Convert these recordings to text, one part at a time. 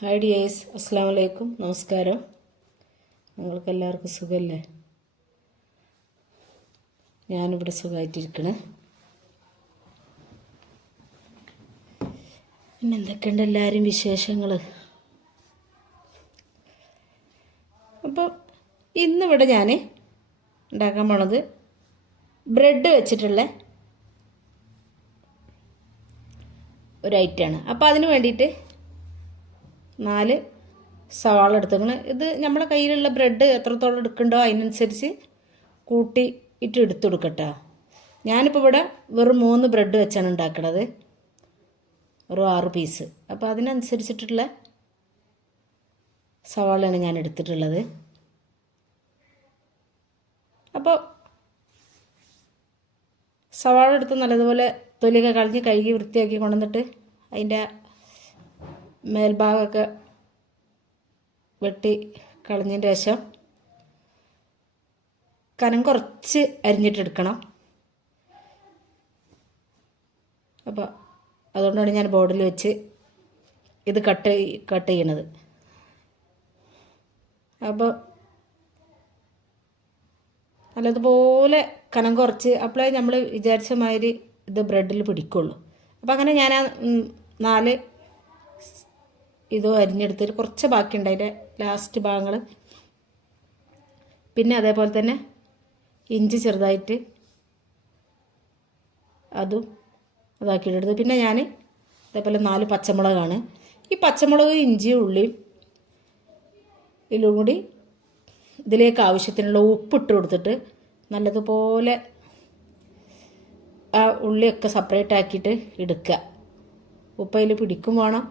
Hi dears അസ്സാം വലൈക്കും നമസ്കാരം നിങ്ങൾക്ക് എല്ലാവർക്കും സുഖമല്ലേ ഞാനിവിടെ സുഖമായിട്ടിരിക്കണേ പിന്നെ എന്തൊക്കെയുണ്ട് എല്ലാവരും വിശേഷങ്ങൾ അപ്പോൾ ഇന്നിവിടെ ഞാൻ ഉണ്ടാക്കാൻ പോണത് ബ്രെഡ് വെച്ചിട്ടുള്ള ഒരു ഐറ്റമാണ്. അപ്പോൾ അതിന് വേണ്ടിയിട്ട് നാല്. സവാള എടുത്തേക്കണം. ഇത് നമ്മുടെ കയ്യിലുള്ള ബ്രെഡ് എത്രത്തോളം എടുക്കണ്ടോ അതിനനുസരിച്ച് കൂട്ടി ഇട്ട് എടുത്തു കൊടുക്കട്ടോ. ഞാനിപ്പോൾ ഇവിടെ വെറും മൂന്ന് ബ്രെഡ് വെച്ചാണ് ഉണ്ടാക്കണത്. ഒരു ആറ് പീസ് അപ്പോൾ അതിനനുസരിച്ചിട്ടുള്ള സവാളയാണ് ഞാൻ എടുത്തിട്ടുള്ളത്. അപ്പോൾ സവാള എടുത്ത് നല്ലതുപോലെ തൊലിയൊക്കെ കളഞ്ഞ് കഴുകി വൃത്തിയാക്കി കൊണ്ടുവന്നിട്ട് അതിന്റെ മേൽഭാഗമൊക്കെ വെട്ടി കളഞ്ഞതിന് ശേഷം കനം കുറച്ച് അരിഞ്ഞിട്ടെടുക്കണം. അപ്പോൾ അതുകൊണ്ടാണ് ഞാൻ ബോർഡിൽ വെച്ച് ഇത് കട്ട് കട്ട് ചെയ്യണത്. അപ്പോൾ നല്ലതുപോലെ കനം കുറച്ച് അപ്പോഴേ നമ്മൾ വിചാരിച്ച മാതിരി ഇത് ബ്രെഡിൽ പിടിക്കുള്ളൂ. അപ്പോൾ അങ്ങനെ ഞാൻ നാല് ഇതും അരിഞ്ഞെടുത്തിട്ട് കുറച്ച് ബാക്കിയുണ്ട് അതിന്റെ ലാസ്റ്റ് ഭാഗങ്ങൾ പിന്നെ അതേപോലെ തന്നെ ഇഞ്ചി ചെറുതായിട്ട് അതും അതാക്കിയിട്ടെടുത്ത് പിന്നെ ഞാൻ അതേപോലെ നാല് പച്ചമുളകാണ്. ഈ പച്ചമുളക് ഇഞ്ചിയും ഉള്ളിയും ഇതിലും കൂടി ഇതിലേക്ക് ആവശ്യത്തിനുള്ള ഉപ്പിട്ട് കൊടുത്തിട്ട് നല്ലതുപോലെ ആ ഉള്ളിയൊക്കെ സെപ്പറേറ്റ് ആക്കിയിട്ട് എടുക്കുക. ഉപ്പ് അതിൽ പിടിക്കും വേണം.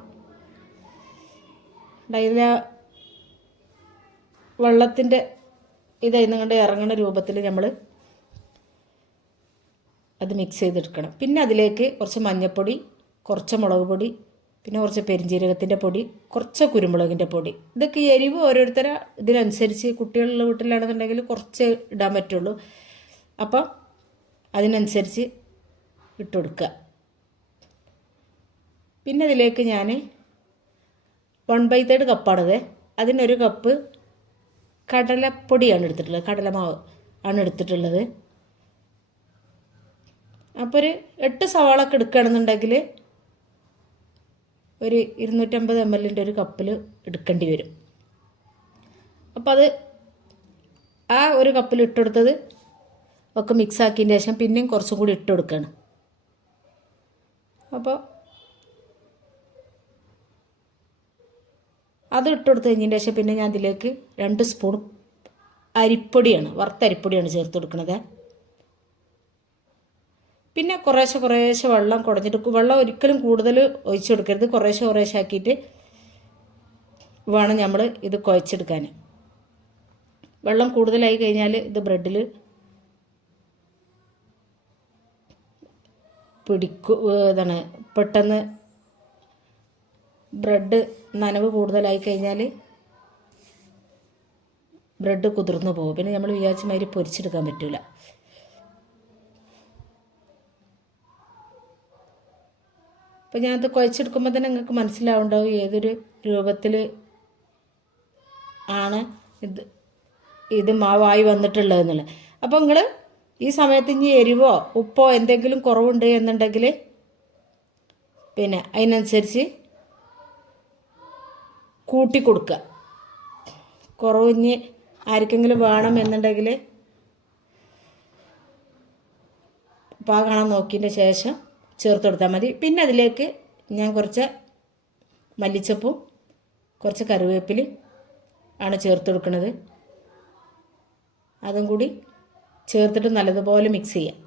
അതിൽ വെള്ളത്തിന്റെ ഇതായിരുന്നു കൊണ്ട് ഇറങ്ങുന്ന രൂപത്തിൽ നമ്മൾ അത് മിക്സ് ചെയ്തെടുക്കണം. പിന്നെ അതിലേക്ക് കുറച്ച് മഞ്ഞൾപ്പൊടി കുറച്ച് മുളക് പൊടി പിന്നെ കുറച്ച് പെരിഞ്ജീരകത്തിന്റെ പൊടി കുറച്ച് കുരുമുളകിന്റെ പൊടി. ഇതൊക്കെ എരിവ് ഓരോരുത്തരെ ഇതിനനുസരിച്ച് കുട്ടികളുടെ വീട്ടിലാണെന്നുണ്ടെങ്കിൽ കുറച്ച് ഇടാൻ പറ്റുള്ളൂ. അപ്പം അതിനനുസരിച്ച് ഇട്ട് കൊടുക്കുക. പിന്നെ അതിലേക്ക് ഞാൻ വൺ ബൈ തേർഡ് കപ്പാണത് അതിനൊരു കപ്പ് കടലപ്പൊടിയാണ് എടുത്തിട്ടുള്ളത്. കടലമാവ് ആണ് എടുത്തിട്ടുള്ളത്. അപ്പോൾ ഒരു എട്ട് സവാള ഒക്കെ എടുക്കുകയാണെന്നുണ്ടെങ്കിൽ ഒരു ഇരുന്നൂറ്റമ്പത് എം എല്ലിന്റെ ഒരു കപ്പിൽ എടുക്കേണ്ടി വരും. അപ്പോൾ അത് ആ ഒരു കപ്പിൽ ഇട്ടെടുത്തത് ഒക്കെ മിക്സ് ആക്കിയതിന് ശേഷം പിന്നെയും കുറച്ചും കൂടി ഇട്ട് കൊടുക്കുകയാണ് അപ്പോൾ അത് ഇട്ട് കൊടുത്ത് കഴിഞ്ഞതിന് ശേഷം പിന്നെ ഞാൻ അതിലേക്ക് രണ്ട് സ്പൂൺ അരിപ്പൊടിയാണ് വറുത്ത അരിപ്പൊടിയാണ് ചേർത്ത് കൊടുക്കുന്നത് പിന്നെ കുറേശ്ശെ കുറേശ്ശെ വെള്ളം കുടഞ്ഞിട്ട് വെള്ളം ഒരിക്കലും കൂടുതൽ ഒഴിച്ചു കൊടുക്കരുത്. കുറേശ്ശെ കുറേശ്ശെ ആക്കിയിട്ട് വേണം നമ്മൾ ഇത് കുഴച്ചെടുക്കാൻ വെള്ളം കൂടുതലായി കഴിഞ്ഞാൽ ഇത് ബ്രെഡിൽ പിടിക്കു ഇതാണ് പെട്ടെന്ന് ബ്രെഡ് നനവ് കൂടുതലായി കഴിഞ്ഞാൽ ബ്രെഡ് കുതിർന്നു പോകും. പിന്നെ നമ്മൾ വിചാരിച്ച മാതിരി പൊരിച്ചെടുക്കാൻ പറ്റില്ല അപ്പോൾ ഞാനത് കുഴച്ചെടുക്കുമ്പോൾ തന്നെ നിങ്ങൾക്ക് മനസ്സിലാവുണ്ടാവും ഏതൊരു രൂപത്തിൽ ആണ് ഇത് ഇത് മാവായി വന്നിട്ടുള്ളതെന്നുള്ളത്. അപ്പോൾ നിങ്ങൾ ഈ സമയത്ത് ഇനി എരിവോ ഉപ്പോ എന്തെങ്കിലും കുറവുണ്ട് എന്നുണ്ടെങ്കിൽ പിന്നെ അതിനനുസരിച്ച് കൂട്ടി കൊടുക്കുക കുറവ് ഇനി ആർക്കെങ്കിലും വേണം എന്നുണ്ടെങ്കിൽ പാകണം നോക്കിയതിന്റെ ശേഷം ചേർത്ത് കൊടുത്താൽ മതി. പിന്നെ അതിലേക്ക് ഞാൻ കുറച്ച് മല്ലിച്ചപ്പും കുറച്ച് കറിവേപ്പിലും ആണ് ചേർത്ത് കൊടുക്കുന്നത്. അതും കൂടി ചേർത്തിട്ട് നല്ലതുപോലെ മിക്സ് ചെയ്യാം.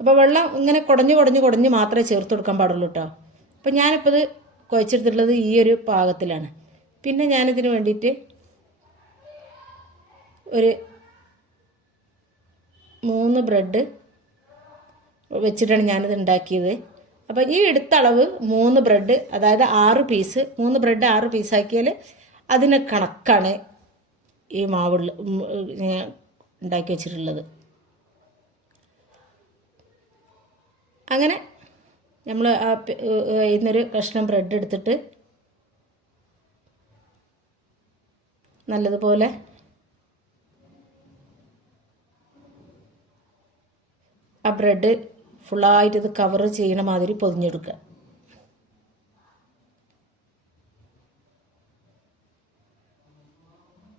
അപ്പോൾ വെള്ളം ഇങ്ങനെ കുടഞ്ഞ് കുടഞ്ഞ് കുടഞ്ഞ് മാത്രമേ ചേർത്ത് കൊടുക്കാൻ പാടുള്ളൂ കേട്ടോ അപ്പോൾ ഞാനിപ്പോൾ ഇത് കുഴച്ചെടുത്തിട്ടുള്ളത് ഈ ഒരു പാകത്തിലാണ്. പിന്നെ ഞാനിതിന് വേണ്ടിയിട്ട് ഒരു മൂന്ന് ബ്രെഡ് വെച്ചിട്ടാണ് ഞാനിത് ഉണ്ടാക്കിയത്. അപ്പോൾ ഈ എടുത്ത അളവ് മൂന്ന് ബ്രെഡ് അതായത് ആറ് പീസ് മൂന്ന് ബ്രെഡ് ആറ് പീസാക്കിയാൽ അതിന് കണക്കാണ് ഈ മാവുള്ള ഉണ്ടാക്കി വെച്ചിട്ടുള്ളത്. അങ്ങനെ നമ്മൾ ആ ഇന്നൊരു കഷ്ണം ബ്രെഡ് എടുത്തിട്ട് നല്ലതുപോലെ ആ ബ്രെഡ് ഫുള്ളായിട്ട് ഇത് കവർ ചെയ്യണ മാതിരി പൊതിഞ്ഞെടുക്കുക.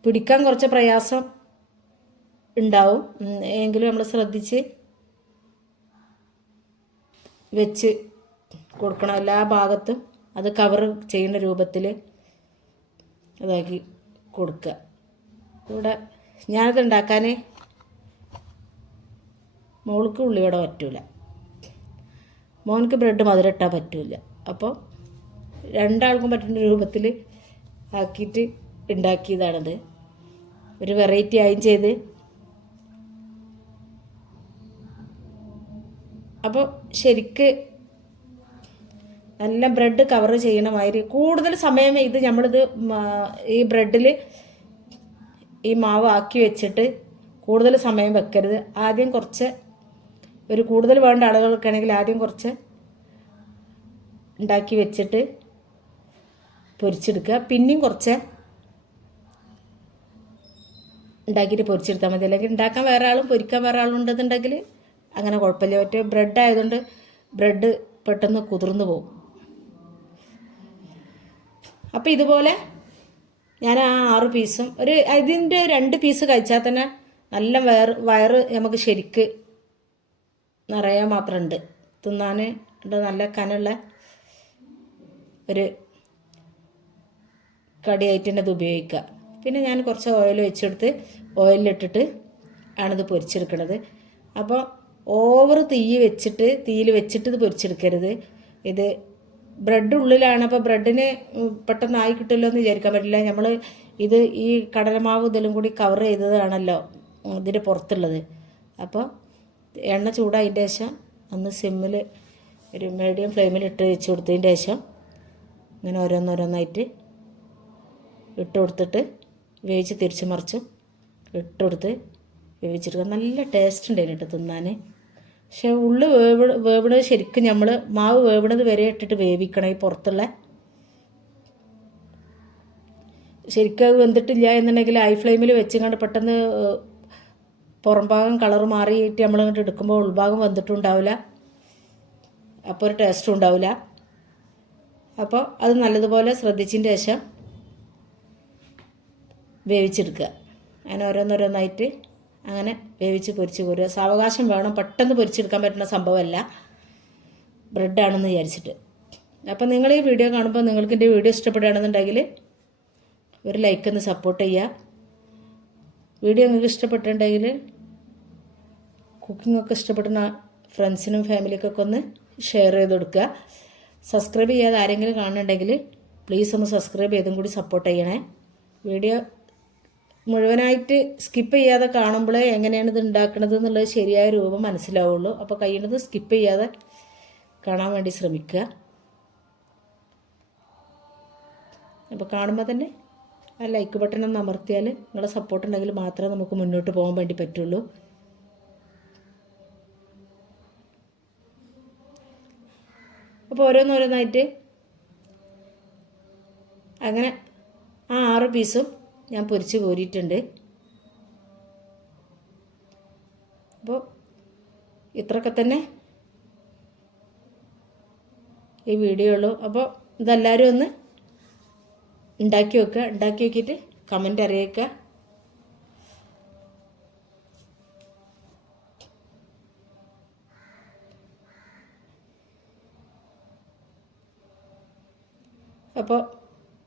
പിടിക്കാൻ കുറച്ച് പ്രയാസം ഉണ്ടാവും. എങ്കിലും നമ്മൾ ശ്രദ്ധിച്ച് വെച്ച് കൊടുക്കണം. എല്ലാ ഭാഗത്തും അത് കവർ ചെയ്യുന്ന രൂപത്തിൽ ഇതാക്കി കൊടുക്കുക. ഇവിടെ ഞാനത് ഉണ്ടാക്കാൻ മോൾക്ക് ഉള്ളിവട പറ്റൂല. മോനക്ക് ബ്രെഡ് മധുരം ഇട്ടാൽ പറ്റൂല. അപ്പോൾ രണ്ടാൾക്കും പറ്റുന്ന രൂപത്തിൽ ആക്കിയിട്ട് ഉണ്ടാക്കിയതാണത്. ഒരു വെറൈറ്റി ആയും ചെയ്ത് അപ്പോൾ ശരിക്ക് നല്ല ബ്രെഡ് കവർ ചെയ്യണ മാതിരി. കൂടുതൽ സമയം ഇത് നമ്മളിത് ഈ ബ്രെഡിൽ ഈ മാവ് ആക്കി വെച്ചിട്ട് കൂടുതൽ സമയം വെക്കരുത്. ആദ്യം കുറച്ച് ഒരു കൂടുതൽ വേണ്ട ആളുകൾക്കാണെങ്കിൽ ആദ്യം കുറച്ച് ഉണ്ടാക്കി വെച്ചിട്ട് പൊരിച്ചെടുക്കുക. പിന്നെയും കുറച്ച് ഉണ്ടാക്കിയിട്ട് പൊരിച്ചെടുത്താൽ മതി. അല്ലെങ്കിൽ ഉണ്ടാക്കാൻ വേറെ ആളും പൊരിക്കാൻ വേറെ ആളും ഉണ്ടെന്നുണ്ടെങ്കിൽ അങ്ങനെ കുഴപ്പമില്ല. മറ്റേ ബ്രെഡ് ആയതുകൊണ്ട് ബ്രെഡ് പെട്ടെന്ന് കുതിർന്നു പോകും. അപ്പോൾ ഇതുപോലെ ഞാൻ ആ ആറ് പീസും ഒരു ഇതിന്റെ രണ്ട് പീസ് കഴിച്ചാൽ തന്നെ നല്ല വയർ വയറ് നമുക്ക് ശരിക്ക് നിറയാൻ മാത്രമുണ്ട്. തിന്നാൻ ഉണ്ട്. നല്ല കനുള്ള ഒരു കടിയായിട്ട് തന്നെ ഇത് ഉപയോഗിക്കുക. പിന്നെ ഞാൻ കുറച്ച് ഓയിൽ വെച്ചെടുത്ത് ഓയിലിട്ടിട്ട് ആണിത് പൊരിച്ചെടുക്കുന്നത് അപ്പോൾ ഓവർ തീ വെച്ചിട്ട് തീയിൽ വെച്ചിട്ട് ഇത് പൊരിച്ചെടുക്കരുത്. ഇത് ബ്രെഡ് ഉള്ളിലാണ്. അപ്പോൾ ബ്രെഡിന് പെട്ടെന്ന് ആയി കിട്ടുമല്ലോ എന്ന് വിചാരിക്കാൻ പറ്റില്ല. നമ്മൾ ഇത് ഈ കടലമാവ് ഇതിലും കൂടി കവർ ചെയ്തതാണല്ലോ ഇതിന്റെ പുറത്തുള്ളത്. അപ്പോൾ എണ്ണ ചൂടായതിന്റെ ശേഷം ഒന്ന് സിമ്മിൽ ഒരു മീഡിയം ഫ്ലെയിമിൽ ഇട്ട് വെച്ച് കൊടുത്തതിന്റെ ശേഷം ഇങ്ങനെ ഓരോന്നോരോന്നായിട്ട് ഇട്ട് കൊടുത്തിട്ട് വേവിച്ച് തിരിച്ചു മറിച്ചും ഇട്ട് കൊടുത്ത് വേവിച്ചെടുക്കുക. നല്ല ടേസ്റ്റ് ഉണ്ടായിരുന്നു കേട്ടോ തിന്നാൻ. പക്ഷേ ഉള്ളു വേവ് വേവണത് ശരിക്കും നമ്മൾ മാവ് വേവണത് വരെ ഇട്ടിട്ട് വേവിക്കണം ഈ പുറത്തുള്ള. ശരിക്കും അത് വെന്തിട്ടില്ല എന്നുണ്ടെങ്കിൽ ഹൈ ഫ്ലെയിമിൽ വെച്ചുകൊണ്ട് പെട്ടെന്ന് പുറം ഭാഗം കളർ മാറിയിട്ട് നമ്മൾ അങ്ങോട്ട് എടുക്കുമ്പോൾ ഉൾഭാഗം വന്നിട്ടുണ്ടാവില്ല അപ്പോൾ ഒരു ടേസ്റ്റും ഉണ്ടാവില്ല. അപ്പോൾ അത് നല്ലതുപോലെ ശ്രദ്ധിച്ചതിന് ശേഷം വേവിച്ചെടുക്കുക. അങ്ങനെ ഓരോന്നോരോന്നായിട്ട് അങ്ങനെ വേവിച്ച് പൊരിച്ച് കോരുക. സാവകാശം വേണം. പെട്ടെന്ന് പൊരിച്ചെടുക്കാൻ പറ്റുന്ന സംഭവമല്ല. ബ്രെഡാണെന്ന് വിചാരിച്ചിട്ട്. അപ്പം നിങ്ങൾ ഈ വീഡിയോ കാണുമ്പോൾ നിങ്ങൾക്ക് എന്റെ വീഡിയോ ഇഷ്ടപ്പെടുകയാണെന്നുണ്ടെങ്കിൽ ഒരു ലൈക്ക് ഒന്ന് സപ്പോർട്ട് ചെയ്യുക. വീഡിയോ നിങ്ങൾക്ക് ഇഷ്ടപ്പെട്ടിട്ടുണ്ടെങ്കിൽ കുക്കിങ്ങൊക്കെ ഇഷ്ടപ്പെടുന്ന ഫ്രണ്ട്സിനും ഫാമിലിക്കൊക്കെ ഒന്ന് ഷെയർ ചെയ്ത് കൊടുക്കുക. സബ്സ്ക്രൈബ് ചെയ്യാതെ ആരെങ്കിലും കാണുന്നുണ്ടെങ്കിൽ പ്ലീസ് ഒന്ന് സബ്സ്ക്രൈബ് ചെയ്തും കൂടി സപ്പോർട്ട് ചെയ്യണേ. വീഡിയോ മുഴുവനായിട്ട് സ്കിപ്പ് ചെയ്യാതെ കാണുമ്പോൾ എങ്ങനെയാണ് ഇത് ഉണ്ടാക്കുന്നത് എന്നുള്ളത് ശരിയായ രൂപം മനസ്സിലാവുള്ളൂ. അപ്പോൾ കഴിയുന്നത് സ്കിപ്പ് ചെയ്യാതെ കാണാൻ വേണ്ടി ശ്രമിക്കുക. അപ്പോൾ കാണുമ്പോൾ തന്നെ ആ ലൈക്ക് ബട്ടൺ ഒന്ന് അമർത്തിയാൽ നിങ്ങളുടെ സപ്പോർട്ട് ഉണ്ടെങ്കിൽ മാത്രമേ നമുക്ക് മുന്നോട്ട് പോകാൻ വേണ്ടി പറ്റുള്ളൂ. അപ്പോൾ ഓരോന്നോരോന്നായിട്ട് അങ്ങനെ ആ ആറ് പീസും ഞാൻ പൊരിച്ച് കോരിയിട്ടുണ്ട്. അപ്പോൾ ഇത്രയൊക്കെ തന്നെ ഈ വീഡിയോ ഉള്ളൂ. അപ്പോൾ ഇതെല്ലാവരും ഒന്ന് ഉണ്ടാക്കി വെക്കുക. ഉണ്ടാക്കി വെക്കിയിട്ട് കമന്റ് അറിയിക്കുക. അപ്പോൾ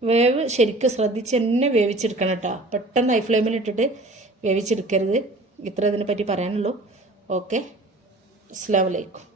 വേവ് ശരിക്കും ശ്രദ്ധിച്ച് തന്നെ വേവിച്ചെടുക്കണം കേട്ടോ. പെട്ടെന്ന് ഹൈ ഫ്ലെയിമിൽ ഇട്ടിട്ട് വേവിച്ചെടുക്കരുത്. ഇത്ര ഇതിനെപ്പറ്റി പറയാനുള്ളൂ. ഓക്കെ അസ്സാം വലൈക്കും